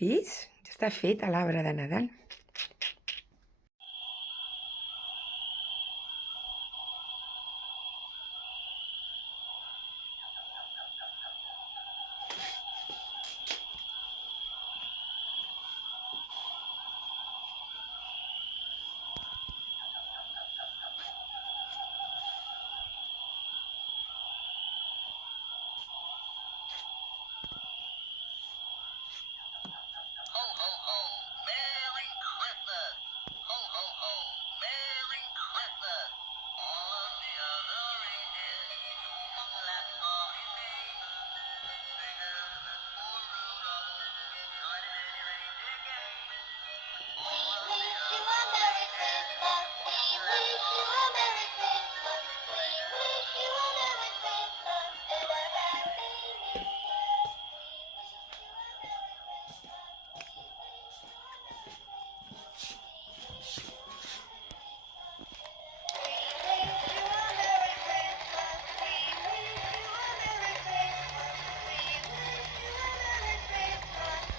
Vist? Ja està fet l'arbre de Nadal. Ho, ho, ho. Merry Christmas. Ho, ho, ho. Merry Christmas. On the other reindeer, last foggy day, bigger than poor Rudolph, joining in your reindeer game. We wish you a Merry Christmas. We wish you a Merry Christmas. We wish you a Merry Christmas and a Happy New Year. We wish you a Merry Christmas. We wish you a Merry Christmas. We wish you a Merry Christmas.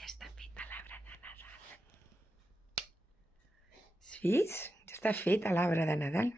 Ja està fet l'arbre de Nadal. Vist? Ja està fet l'arbre de Nadal.